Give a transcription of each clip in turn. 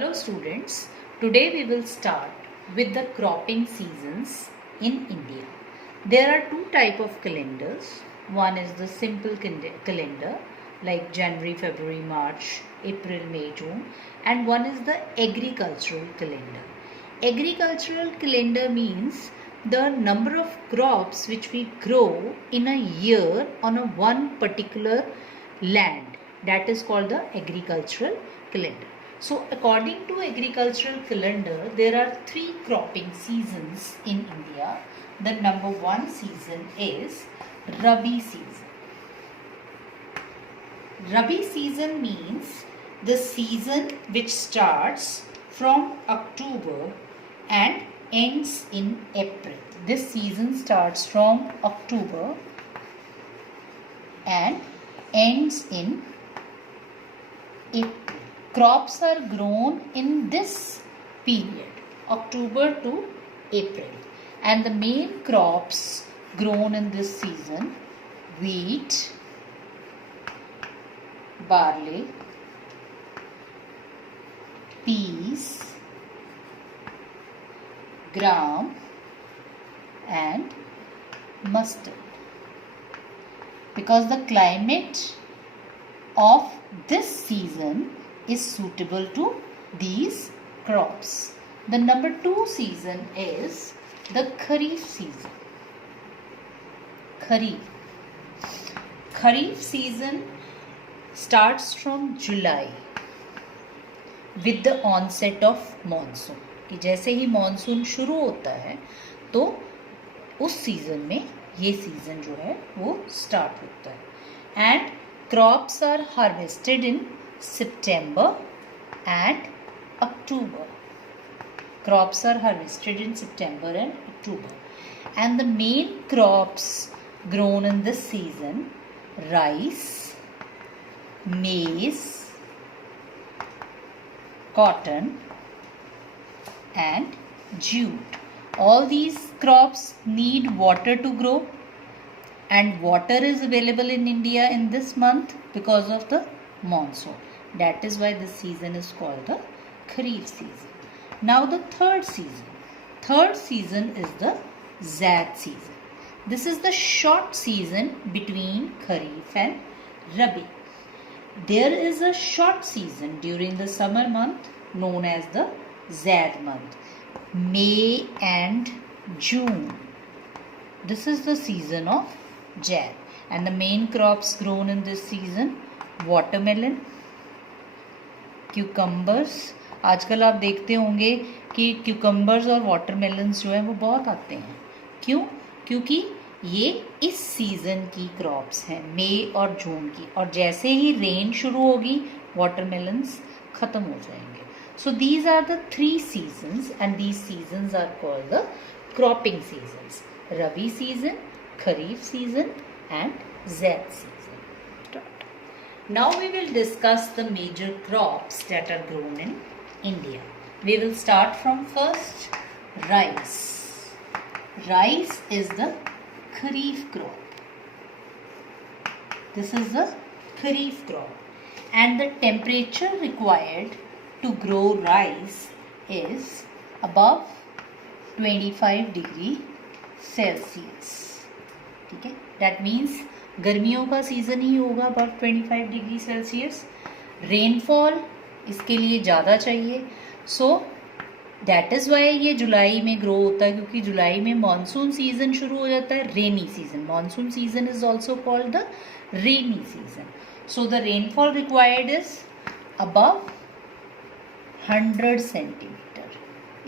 Hello students, today we will start with the cropping seasons in India. There are two types of calendars. One is the simple calendar like January, February, March, April, May, June, and one is the agricultural calendar. Agricultural calendar means the number of crops which we grow in a year on a one particular land. That is called the agricultural calendar. So according to agricultural calendar, there are three cropping seasons in India. The number one season is Rabi season. Rabi season means the season which starts from October and ends in April. This season starts from October and ends in April. Crops are grown in this period, October to April, and the main crops grown in this season: wheat, barley, peas, gram, and mustard. Because the climate of this season is suitable to these crops. The number two season is the Kharif season. Kharif season starts from July with the onset of monsoon. कि जैसे ही monsoon शुरू होता है तो उस season में ये season जो है वो स्टार्ट होता है. And crops are harvested in September and October. Crops are harvested in September and October. And the main crops grown in this season: rice, maize, cotton, and jute. All these crops need water to grow, and water is available in India in this month because of the monsoon. That is why this season is called the Kharif season. Now the third season is the Zaid season. This is the short season between Kharif and Rabi. There is a short season during the summer month known as the Zaid month, May and June. This is the season of Zaid, and the main crops grown in this season: watermelon, cucumbers. आजकल आप देखते होंगे कि cucumbers और watermelons जो है वो बहुत आते हैं. क्यों? क्योंकि ये इस सीज़न की क्रॉप्स हैं, मई और जून की, और जैसे ही रेन शुरू होगी वाटरमेलन्स ख़त्म हो जाएंगे. So these are the three seasons and these seasons are called the cropping seasons: rabi season, kharif season and zaid season. Now we will discuss the major crops that are grown in India. We will start from first rice. Rice is the Kharif crop. This is the Kharif crop, and the temperature required to grow rice is above 25 degree Celsius. ठीक है? That means गर्मियों का season ही होगा about 25 degree Celsius. Rainfall इसके लिए ज़्यादा चाहिए. So that is Y ये जुलाई में ग्रो होता है, क्योंकि जुलाई में मानसून सीज़न शुरू हो जाता है, rainy season. Monsoon season is also called the rainy season. So the rainfall required is above 100 centimetre.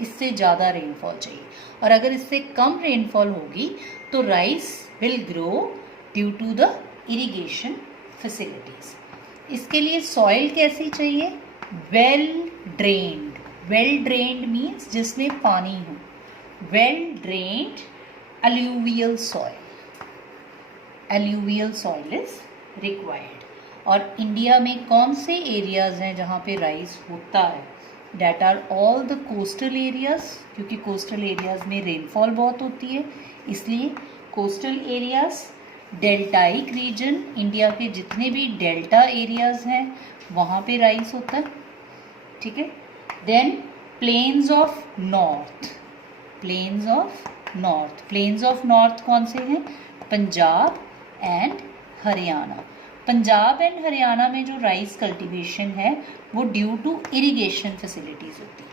इससे ज़्यादा रेनफॉल चाहिए, और अगर इससे कम रेनफॉल होगी तो rice will grow due to the irrigation facilities. इसके लिए सॉइल कैसी चाहिए? Well drained. Well drained means जिसमें पानी हो. Well drained alluvial soil. Alluvial soil is required. और इंडिया में कौन से एरियाज़ हैं जहाँ पे राइस होता है? That are all the coastal areas, क्योंकि कोस्टल एरियाज़ में रेनफॉल बहुत होती है, इसलिए coastal areas. Deltaic region, India के जितने भी डेल्टा एरियाज़ हैं वहाँ पे राइस होता है. ठीक है. Then plains of north. plains of north कौन से हैं? पंजाब एंड हरियाणा. पंजाब एंड हरियाणा में जो राइस कल्टीवेशन है वो ड्यू टू इरिगेशन फैसिलिटीज़ होती है.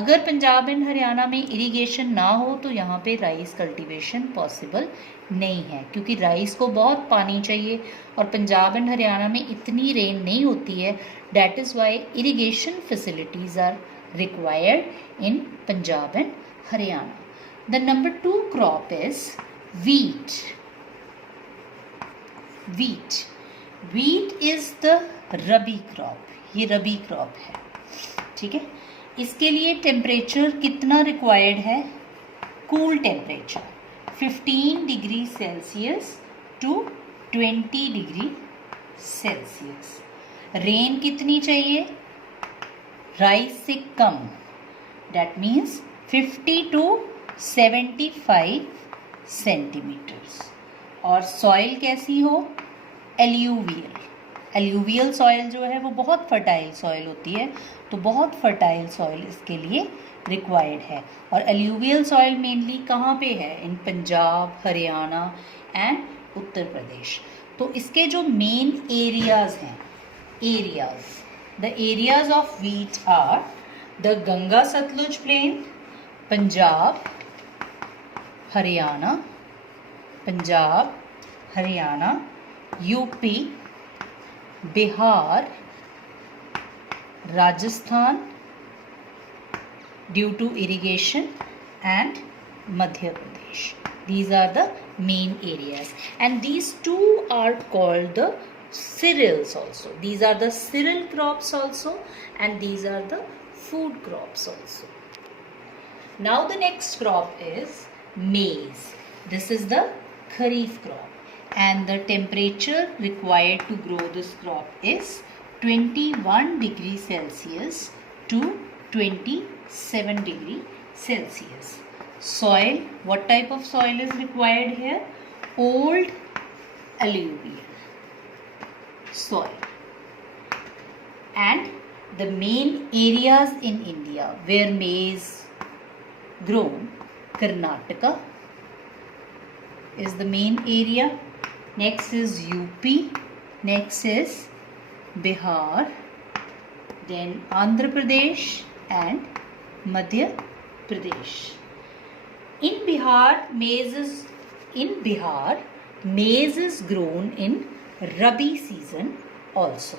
अगर पंजाब एंड हरियाणा में इरिगेशन ना हो तो यहाँ पे राइस कल्टीवेशन पॉसिबल नहीं है, क्योंकि राइस को बहुत पानी चाहिए और पंजाब एंड हरियाणा में इतनी रेन नहीं होती है. That is why irrigation facilities are required in Punjab and Haryana. The number 2 crop is wheat. wheat is the rabi crop. ये रबी क्रॉप है, ठीक है. इसके लिए टेम्परेचर कितना रिक्वायर्ड है? Cool temperature 15 degree Celsius to 20 degree Celsius. Rain कितनी चाहिए? राइस से कम, दैट मीन्स 50 टू 75 सेंटीमीटर्स. और सॉइल कैसी हो? एल्यूवियल सॉइल जो है वो बहुत फर्टाइल सॉइल होती है, तो बहुत फर्टाइल सॉइल इसके लिए रिक्वायर्ड है. और एल्यूवियल सॉइल मेनली कहाँ पे है? In Punjab, Haryana and Uttar Pradesh. तो इसके जो मेन एरियाज हैं, the areas of wheat are the Ganga Sutlej plain, Punjab Haryana, UP, Bihar, Rajasthan due to irrigation and Madhya Pradesh. These are the main areas, and these two are called the cereals also. These are the cereal crops also, and these are the food crops also. Now the next crop is maize. This is the kharif crop, and the temperature required to grow this crop is 21 degree Celsius to 27 degree Celsius. Soil, what type of soil is required here? Old alluvial soil. And the main areas in India where maize grown, Karnataka is the main area. Next is UP. Next is Bihar, then Andhra Pradesh and Madhya Pradesh. In Bihar, maize is grown in Rabi season also.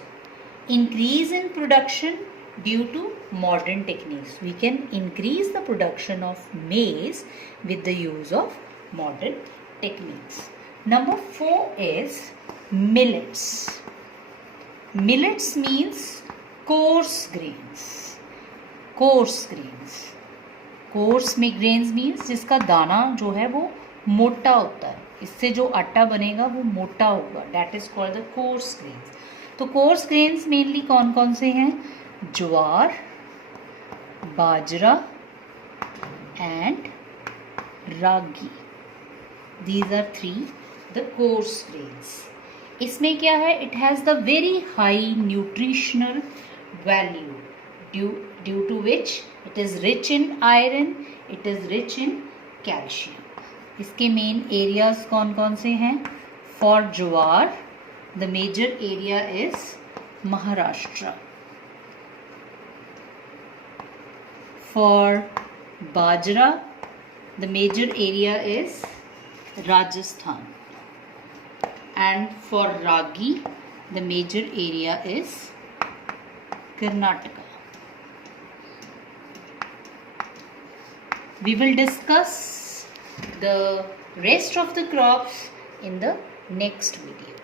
Increase in production due to modern techniques. We can increase the production of maize with the use of modern techniques. Number 4 is millets. Millets means coarse grains. Coarse grains means जिसका दाना जो है वो मोटा होता है, इससे जो आटा बनेगा वो मोटा होगा. That is called the coarse grains. तो coarse grains mainly कौन कौन से हैं? ज्वार, बाजरा and ragi. These are 3 the coarse grains. इसमें क्या है? It has the very high nutritional value due to which it is rich in iron, it is rich in calcium. इसके main areas कौन कौन से हैं? For jowar the major area is Maharashtra. For bajra the major area is Rajasthan. And for ragi, the major area is Karnataka. We will discuss the rest of the crops in the next video.